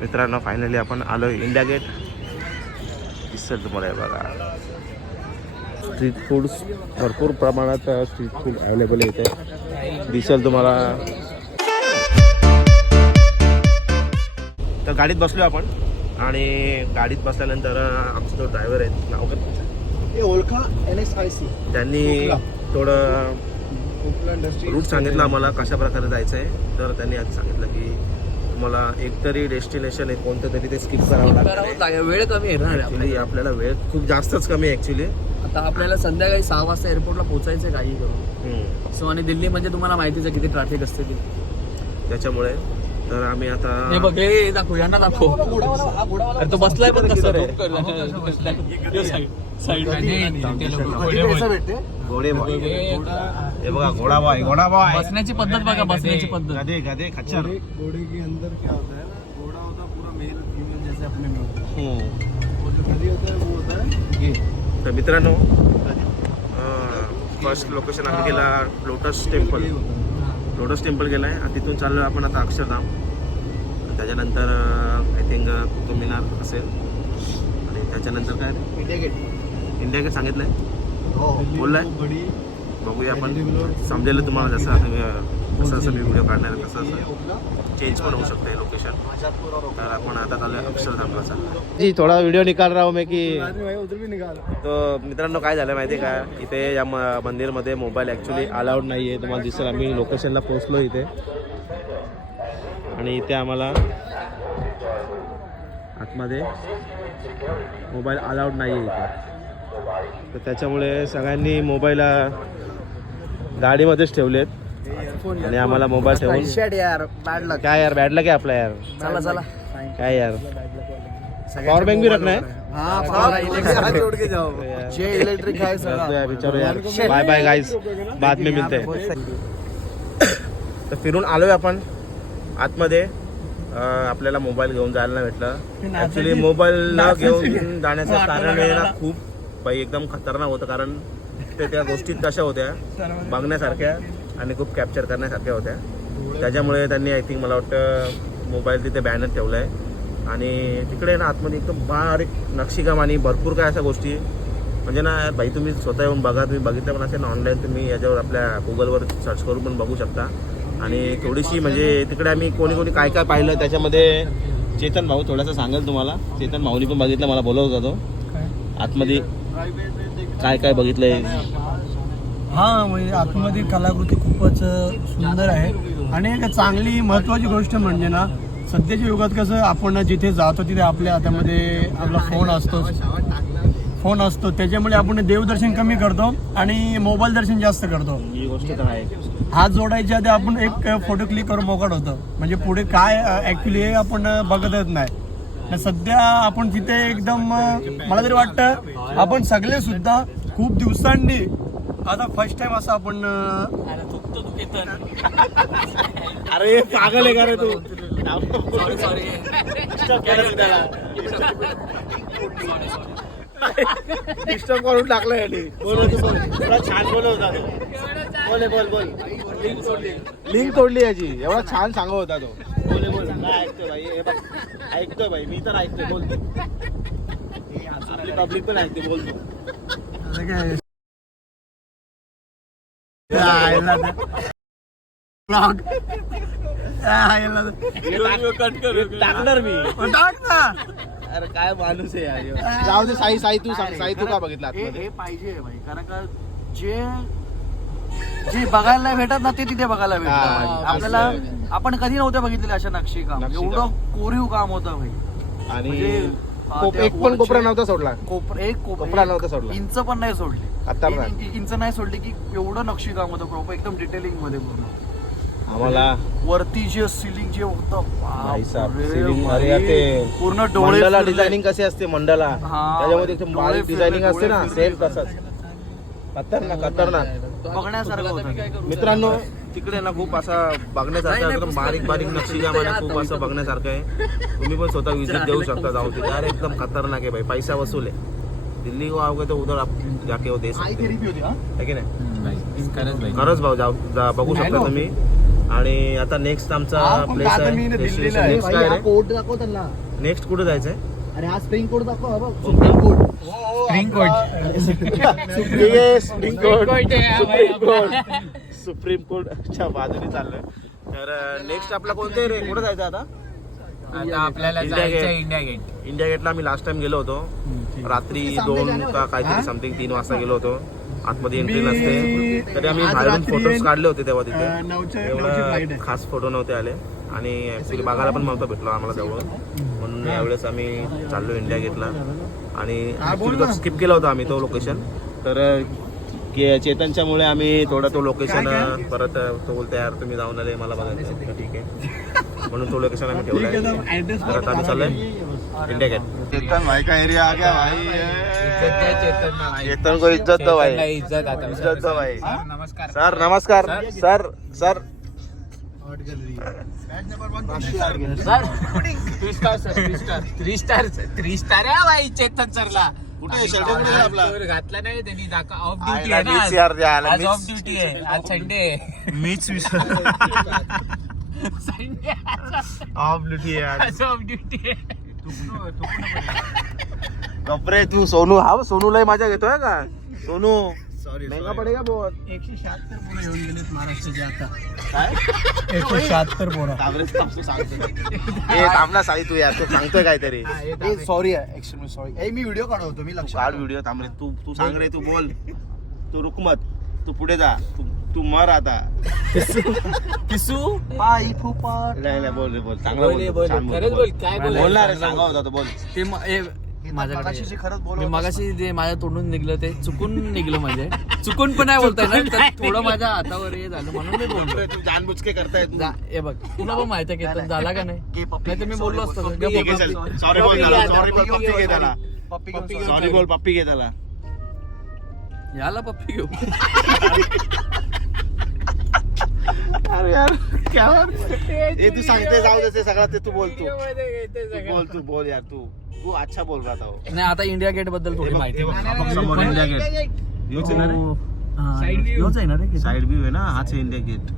मित्रांनो फायनली आपण आलो इंडिया गेट. दिसेल तुम्हाला हे बघा. स्ट्रीट फूड्स भरपूर प्रमाणात स्ट्रीट फूड अवेलेबल आहे इथे. दिसेल तुम्हाला. तर गाडीत बसलो आपण आणि गाडीत बसल्यानंतर आमचा जो ड्रायव्हर आहे नाव काय ओळखा NSIC त्यांनी थोडं रूट सांगितलं आम्हाला कशा प्रकारे जायचं आहे. तर त्यांनी आज सांगितलं की तुम्हाला एकतरी डेस्टिनेशन आहे कोणतं तरी ते स्किप करावं लागतं. वेळ कमी आहे ना ॲक्च्युली आपल्याला वेळ खूप जास्तच कमी आहे ॲक्च्युली. आता आपल्याला संध्याकाळी 6 वाजता एअरपोर्टला पोहोचायचं काही करून. सो आणि दिल्ली म्हणजे तुम्हाला माहितीच आहे किती ट्रॅफिक असते ती. त्याच्यामुळे तर आम्ही आता हे बघ हे दाखव यांना दाखव. अरे तो बसलाय पण कसं रे घोडे बॉय. हे बघा घोडा बॉय. घोडा बॉय बसण्याची पद्धत बघा. बसण्याची पद्धत गधे गधे खच्चर. घोड़े के अंदर क्या होता है ना, घोड़ा होता है पूरा मेल फीमेल जैसे अपने में होता है. वो जो गधी होता है वो होता है ये. तर मित्रांनो फर्स्ट लोकेशन आम्ही गेला लोटस टेम्पल. लोटस टेम्पल गेला आहे आणि तिथून चाललो आपण आता अक्षरधाम. त्याच्यानंतर आय थिंक कुतुब मिनार असेल आणि त्याच्यानंतर काय इंडिया गेट सांगितलं आहे बोललाय. बघूया आपण समजेल तुम्हाला जसं असं मी व्हिडिओ काढणार आहे तसं असं चेंज पण होऊ शकतं लोकेशन. तर आपण आता चालू अक्षरधामला चाललो. जी थोडा व्हिडिओ निकाल रहा हूं मैं की. तो मित्रांनो काय झालं माहिती आहे का इथे या मंदिरमध्ये मोबाईल ॲक्च्युली अलाउड नाही आहे. तुम्हाला दिसेल आम्ही लोकेशनला पोहोचलो इथे आणि इथे आम्हाला आतमध्ये मोबाईल अलाउड नाही आहे इथे. तर त्याच्यामुळे सगळ्यांनी मोबाईल गाडीमध्येच ठेवलेत आणि आम्हाला मोबाईल ठेवून यार बॅड लक. काय यार बॅड लक आहे आपला यार. चला चला काय यार पावर बँक भी रखना है. जोड़ के जाओ. जे इलेक्ट्रिक आहे सगळं विचारू यार. बाय बाय गाइस बाद में मिलते हैं. तर फिरून आलोय आपण आतमध्ये. आपल्याला मोबाईल घेऊन जायला नाही भेटलं. ॲक्च्युली मोबाईल न घेऊन जाण्याचं कारण आहे ना खूप बाई एकदम खतरनाक होतं. कारण ते त्या गोष्टी कशा होत्या बघण्यासारख्या आणि खूप कॅप्चर करण्यासारख्या होत्या. त्याच्यामुळे त्यांनी आय थिंक मला वाटतं मोबाईल तिथे बॅनर ठेवलं आहे. आणि तिकडे ना आतमध्ये एकदम बारीक नक्षीकाम आणि भरपूर काय अशा गोष्टी म्हणजे ना भाई तुम्ही स्वतः येऊन बघा. तुम्ही बघितलं पण असेल ना ऑनलाईन तुम्ही याच्यावर आपल्या गुगलवर सर्च करून पण बघू शकता. आणि थोडीशी म्हणजे तिकडे आम्ही कोणी कोणी काय काय पाहिलं त्याच्यामध्ये चेतन भाऊ थोडंसं सांगेल तुम्हाला. चेतन भाऊनी पण बघितलं मला बोलवत होता तो आतमध्ये काय काय बघितलंय. हा म्हणजे आतमध्ये कलाकृती खूपच सुंदर आहे. आणि एक चांगली महत्त्वाची गोष्ट म्हणजे ना सध्याच्या युगात कसं आपण जिथे जातो तिथे आपल्या हातामध्ये आपला फोन असतो त्याच्यामुळे आपण देवदर्शन कमी करतो आणि मोबाईल दर्शन जास्त करतो. ही गोष्ट तर आहे. हात जोडायच्या आधी आपण एक फोटो क्लिक करून मोकळ होतं. म्हणजे पुढे काय ऍक्च्युली हे आपण बघतच नाही. सध्या आपण तिथे एकदम मला तरी वाटतं आपण सगळे सुद्धा खूप दिवसांनी आता फर्स्ट टाइम असं आपण अरे पागल आहे का रे तू. डिस्टर्ब करून टाकलं याने. बोल छान बोलत होता तो. बोल लिंक तोडली याची. एवढा छान सांगत होता तो. बोल काय ऐकतोय भाई. हे बघ ऐकतोय भाई. मी तर ऐकतोय. बोल आपली पब्लिक पण ऐकते. बोल टाकणार मी. टाक ना. अरे काय माणूस आहे यार. जाऊ दे. साई तू सांग. साई तू का बघितला हे पाहिजे भाई. कारण का जे बघायला नाही भेटत ना ते तिथे बघायला भेटत. आपल्याला आपण कधी नव्हतं बघितलेलं अशा नक्षीकाम. एवढं कोरीव काम होतं भाई. आणि एक पण कोपरा नव्हता सोडला. एक कोपरा नव्हता सोडला. इंच पण नाही सोडली. आता इंच नाही सोडली की एवढं नक्षीकाम होतं प्रॉपर एकदम डिटेलिंग मध्ये पूर्ण. आम्हाला वरती जे सिलिंग जे होतं पूर्ण डोळ्याला डिझायनिंग कशी असते मंडला त्याच्यामध्ये एकदम बारीक डिझायनिंग असते ना सेम तसंच. खतरनाक बघण्यासारखं होतं. मित्रांनो तिकडे ना खूप असं बघण्यासारखं एकदम बारीक नक्षीकाम आणि खूप असं बघण्यासारखं आहे. तुम्ही पण स्वतः विजिट देऊ शकता जाऊन तिथे. अरे एकदम खतरनाक आहे भाई. पैसा वसूल आहे. दिल्ली को आओगे तो उधर आप जाके वो दे सकते है की नाही. खरंच भाऊ बघू शकता तुम्ही. आणि आता नेक्स्ट आमचा प्लेस आहे नेक्स्ट काय रे? कोट दाखव त्यांना. नेक्स्ट कुठे जायचंय? अरे हा स्प्रिंग कोट दाखव. हा बघ, सुप्रीम कोट. सुप्रीम कोर्टच्या बाजूने चाललंय. तर नेक्स्ट आपला कोणतं रे? कुठे जायचं आता? आता आपल्याला इंडिया जायचं गेट. India gate. इंडिया गेटला आम्ही लास्ट टाइम गेलो होतो. रात्री 2 का काहीतरी समथिंग 3 वाजता गेलो होतो. आतमध्ये एंट्री नसते. तरी आम्ही आज बाहेरून रात्री, फोटोज काढले होते तेव्हा तिथे. नऊची फ्लाईट एवढं आहे. खास फोटो नव्हते आले आणि ऍक्च्युली बघायला पण नव्हतं भेटलो आम्हाला तेवढं. म्हणून यावेळेस आम्ही चाललो इंडिया गेटला आणि स्किप केला होता आम्ही तो लोकेशन. तर चेतनच्यामुळे आम्ही थोडं तो लोकेशन परत तो बोलते यार तुम्ही जाऊन आले मला बघायचं. तर ठीक आहे म्हणून तो लोकेशन आम्ही ठेवलाय. तर आता आम्ही चाललोय इंडिया गेट. चेतन भाई का एरिया आ गया भाई. चेतन को इज्जत दो भाई. इज्जत आता इज्जत दो भाई. नमस्कार सर नमस्कार सर. सर थ्री स्टार आहे भाई चेतन सरला. कुठे शर्ट कुठे गेला आपला? घातला नाही त्यांनी ऑफ आयला ड्युटी आहे ना मीच आज. यार द्यायला आज मीच- ऑफ ड्युटी आहे आज संडे. मीच विसर संडे ऑफ ड्युटी आहे आज. आज ऑफ ड्युटी आहे. बापरे तू सोनू हा सोनूलाही माझ्या घेतोय का? सोनू सॉरी महंगा पडेगा बहुत. 176 पोरं येऊन गेलेत महाराष्ट्राचे आता. काय? 176 पोरं. तू सांगतो ए थांब ना साई तू यार तू सांगतोय काहीतरी. Sorry extremely sorry. मी व्हिडिओ काढवतो. मी लक्ष काढ व्हिडिओ थांब रे. तू तू सांग रे. तू बोल. तू रुक मत. तू पुढे जा. तू मर आता. किसू पाय फुपाट. नाही नाही बोल रे बोल. चांगलं बोल बोल. छान खरंच बोल काय बोलणार रे सांगा होता तो बोल. ते माझ्याकडे माझ्याकडे खरंच बोल. मी मगाशी जे माझ्या तोंडून निघलं ते चुकून निघलं म्हणजे चुकून पण नाही बोलताय ना तर थोडं माझ्या हातावर हे झालं म्हणून मी बोलतोय. तू जानबुजके करताय तू. हे बघ तुला पण माहिती आहे की झाला का नाही नाही तर मी बोललो असतो ठीक आहे, चल. सॉरी बोल त्याला. सॉरी बोल पप्पी घे त्याला. पप्पी सॉरी बोल पप्पी घे त्याला. याला पप्पी घेऊ अरे यार क्या हे तू सांगते जाऊ दे ते सगळं ते तू बोल. तू बोल यार. तू अच्छा बोल रहा था वो. नाही आता इंडिया गेट बद्दल थोडी माहिती समोर इंडिया गेट योच आहे ना रे. योच आहे ना रे साइड व्यू है ना हाच आहे इंडिया गेट.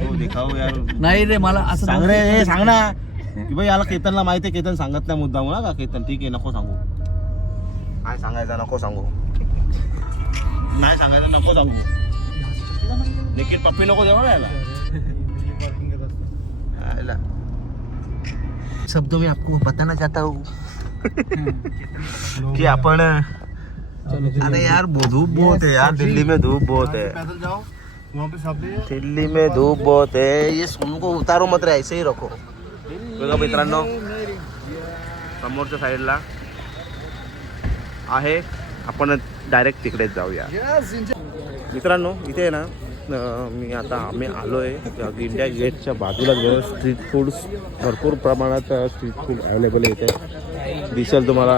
हो दिखाओ यार. नाही रे मला असं सांग रे हे सांग ना की भाई याला केतनला माहिती आहे. केतन सांगत नाही मुद्दा म्हणा का केतन ठीक आहे नको सांगू. काय सांगायचं नको सांगू. नाही सांगायचं नको सांगू. निकित पप्पी नको देऊ ना याला. शब्दों में आपको बताना चाहता हूँ कि अपन अरे यार धूप बहुत है यार. दिल्ली में धूप बहुत है. पैदल जाओ वहाँ पे सब दिल्ली में धूप बहुत है. ये सोनू को उतारो मत रे ऐसे ही रखो. बघा मित्रांनो समोरच्या साईडला आहे. आपण डायरेक्ट तिकडेच जाऊया मित्रांनो. इथे आहे ना मी आता आम्ही आलो आहे इंडिया गेटच्या बाजूला जवळ स्ट्रीट फूड्स भरपूर प्रमाणात स्ट्रीट फूड अवेलेबल आहे इथे. दिसेल तुम्हाला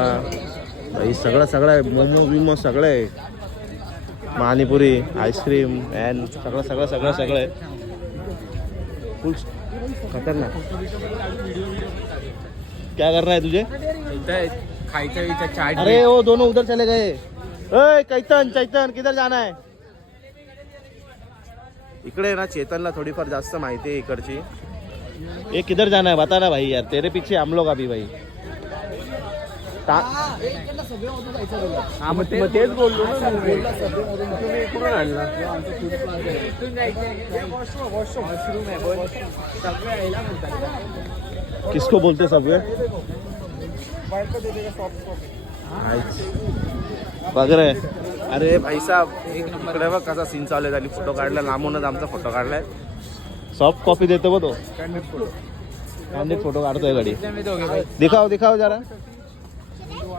हे सगळं आहे. मोमो बिमो सगळं आहे. पाणीपुरी आईस्क्रीम अँड सगळं आहे. फुल खतरनाक. क्या करना है तुझे? खायचा विचार चाट. अरे वो दोनों उधर चले गए. ए चैतन किधर जाना है? इकडे ना चेतनला थोडीफार जास्त माहिती आहे इकडची. ये किधर जाना है बता ना भाई यार. तेरे पीछे हम लोग अभी भाई. तेच बोललो ना. तुम्ही इकडून आणला. किसको बोलते सबवे? बघ रे. अरे भाई साहब इकडे बघ कसा सीन चालू आहे. त्यांनी फोटो काढला लांबूनच आमचा फोटो काढलाय. सॉफ्ट कॉपी देतो बघ तो. कॅन्डिड फोटो काढतोय गाडी. दिखाओ जरा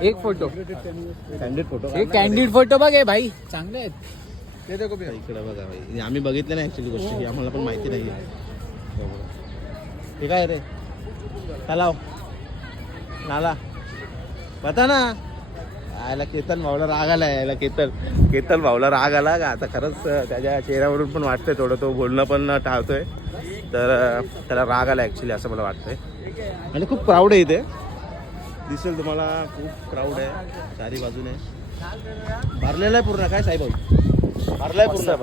एक फोटो कॅन्डिड फोटो. एक कॅन्डिड फोटो बघ भाई चांगले आहेत. इकडे बघा भाई. आम्ही बघितलं नाही ऍक्च्युली गोष्ट ही आम्हाला पण माहिती नाही. ठीक आहे रे. चलाव नाला बता ना. याला केतन भाऊला राग आला. याला केतन भाऊला राग आला का आता खरंच त्याच्या चेहऱ्यावरून पण वाटतंय थोडं. तो बोलणं पण टाळतोय. तर त्याला राग आला ॲक्च्युली असं मला वाटतंय. आणि खूप क्राऊड आहे इथे. दिसेल तुम्हाला खूप क्राऊड आहे चारी बाजूने. भरलेला आहे पूर्ण. काय साईभाऊ भरलाय पूर्ण.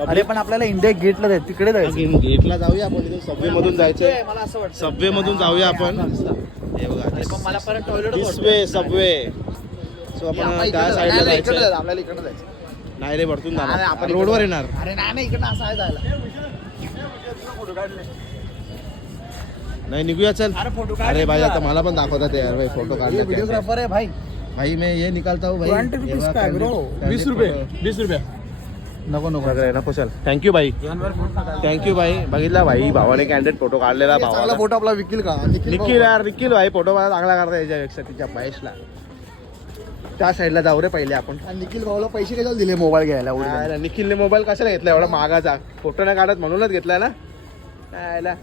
अरे पण आपल्याला इंडिया गेटला जायचं, तिकडे जायचं. गेटला जाऊया आपण, इथून सबवे मधून जायचंय. मला असं वाटतं सबवे मधून जाऊया आपण. हे बघा पण मला परत टॉयलेट सबवे सो आपण त्या साईडला जायचं. आपल्याला इकडे जायचं. नाही रे, वरतून जाणार आपण, रोडवर येणार. अरे नाही इकडनं असं आहे जायला. नाही निघूया चल. फोटो अरे भाई आता मला पण दाखवतात यार भाई, फोटो काढले. व्हिडिओग्राफर आहे भाई. भाई मैं ये निकालता हूँ भाई. 20 रुपये. नको नको चल. थँक्यू भाई, थँक्यू भाई. बघितला भाई, भावाने कॅन्डिडेट फोटो काढलेला. भावाला फोटो आपला विकील का? निखिल यार, निखिल भाई फोटो मला चांगला काढता याच्यापेक्षा तिच्या महेशला. त्या साईडला जाऊ रे पहिले आपण. निखिल भाऊला पैसे कशाला दिले मोबाईल घ्यायला? काय निखिलने मोबाईल कशाला घेतला एवढा महागाचा? फोटो नाही काढत म्हणूनच घेतलाय ना. काय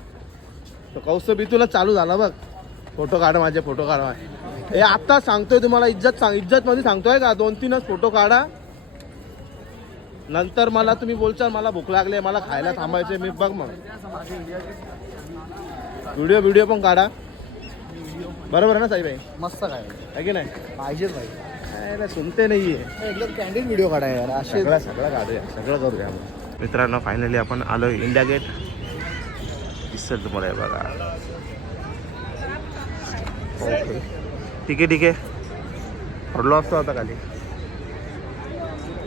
तो कौस्तुभ इथूनच चालू झाला बघ. फोटो काढ माझे, फोटो काढा. हे आता सांगतोय तुम्हाला, इज्जत मध्ये सांगतोय का? 2-3च फोटो काढा, नंतर मला तुम्ही बोलचाल मला भूक लागले, मला खायला थांबायचे. मी बघ मग व्हिडिओ पण काढा. बरोबर ना साई भाई? मस्त काय आहे की नाही? पाहिजेच भाई. काय सुनते नाहीये. एकदम कॅन्डिड व्हिडिओ काढा यार. असे सगळं काढूया, सगळं करूया. मित्रांनो फायनली आपण आलो इंडिया गेट. दिसतं तुम्हाला हे बघा. ओके ठीक आहे. पडलो असतो आता खाली.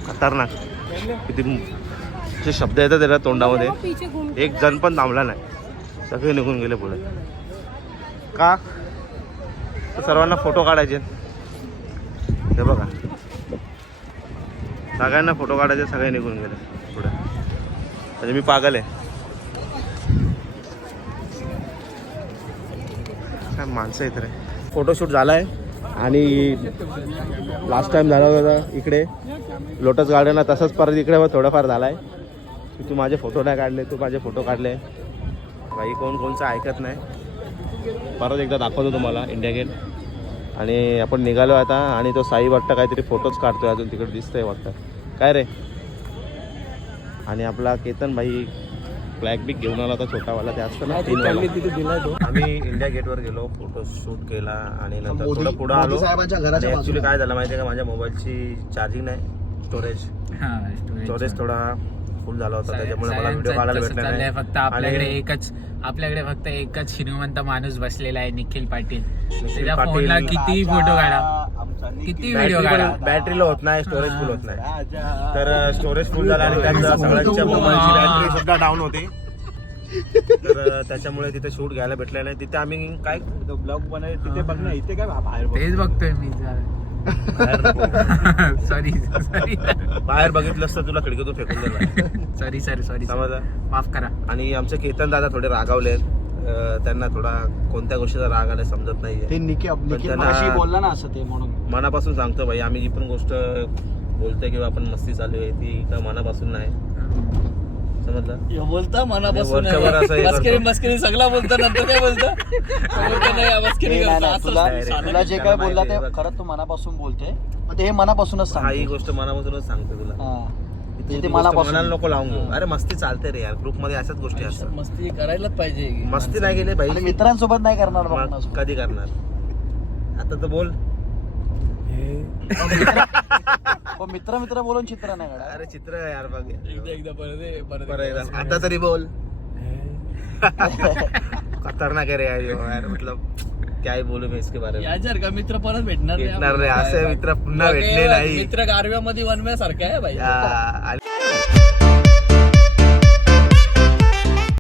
खतरनाक किती जे शब्द येतात त्याच्या तोंडामध्ये. एक जण पण थांबला नाही, सगळे निघून गेले पुढे. का? तर सर्वांना फोटो काढायचे. हे बघा, सगळ्यांना फोटो काढायचे, सगळे निघून गेले पुढे. म्हणजे मी पागल आहे. काय माणसं येत रे. फोटोशूट झालाय आणि लास्ट टाइम झाला होता इकडे लोटस गार्डनला, तसंच परत इकडे थोडाफार झालाय. तू माझे फोटो नाही काढले, तू माझे फोटो काढले. भाई कोणचं ऐकत नाही. परत एकदा दाखवतो तुम्हाला इंडिया गेट. आणि आपण निघालो आता. आणि तो साई वाटतं काहीतरी फोटोज काढतोय अजून, तिकडे दिसतंय वाटतं. काय रे? आणि आपला केतन भाई फ्लॅग बिग घेऊन आला होता छोटावाला, ते असतं ना 3 वाला. आम्ही इंडिया गेटवर गेलो, फोटो शूट केला आणि नंतर थोडं पुढं आलो. ऍक्च्युली काय झालं माहिती आहे का, माझ्या मोबाईलची चार्जिंग नाही, स्टोरेज थोडा फुल झाला होता, त्याच्यामुळे मला व्हिडिओ काढायला भेटला नाही. फक्त आपल्याकडे फक्त एकच श्रीमंत माणूस बसलेला आहे, निखिल पाटील. त्याच्या पाटील. फोनला किती फोटो काढा, किती व्हिडिओ काढा, बॅटरी लो होत नाही, स्टोरेज फुल होत नाही. तर स्टोरेज फुल झाला आणि त्यात सगळ्यांच्या मोबाईलची बॅटरी सुद्धा डाऊन होती. तर त्याच्यामुळे तिथे शूट घ्यायला भेटलं नाही. तिथे आम्ही काय ब्लॉग बनवले तिथे बघ ना, इथे काय बाहेर तेच बघतोय मी. सॉरी बाहेर बघितलं असतं तुला खिडकीतून फेकून दिलं. सॉरी समजा, माफ करा. आणि आमचे केतन दादा थोडे रागावले. त्यांना थोडा कोणत्या गोष्टीचा राग आला समजत नाहीये. ते निखिल बोलला ना असं, ते म्हणून मनापासून सांगतो भाई, आम्ही जी पण गोष्ट बोलतोय किंवा आपण मस्ती चालू आहे ती का मनापासून नाही. समजलं? बोलता मनापासून वर्षभर असं हे करतो. मस्करी सगळं बोलतो, नंतर काय बोलतो? तुला जे काय बोलला ते खरंच तू मनापासून बोलतोय. मग ते हे मनापासूनच हा, ही गोष्ट मनापासूनच सांगतो तुला. ते मनाला नको लावून घेऊ. अरे मस्ती चालते रे यार, ग्रुप मध्ये अशाच गोष्टी असतात. मस्ती करायलाच पाहिजे. मस्ती नाही गेली पाहिजे. मित्रांसोबत नाही करणार मग कधी करणार? आता तर बोल. मित्र बोलून चित्र नाही काढा. अरे चित्र आहे यार, बघ एकदा परत आता तरी बोल. खतरनाक आहे रे यार, मतलब काय बोलू मी इसके बारे में. यार का मित्र परत भेटणार रे, असे मित्र पुन्हा भेटले नाही. मित्र गारव्यामध्ये वनव्यासारखा आहे भाई.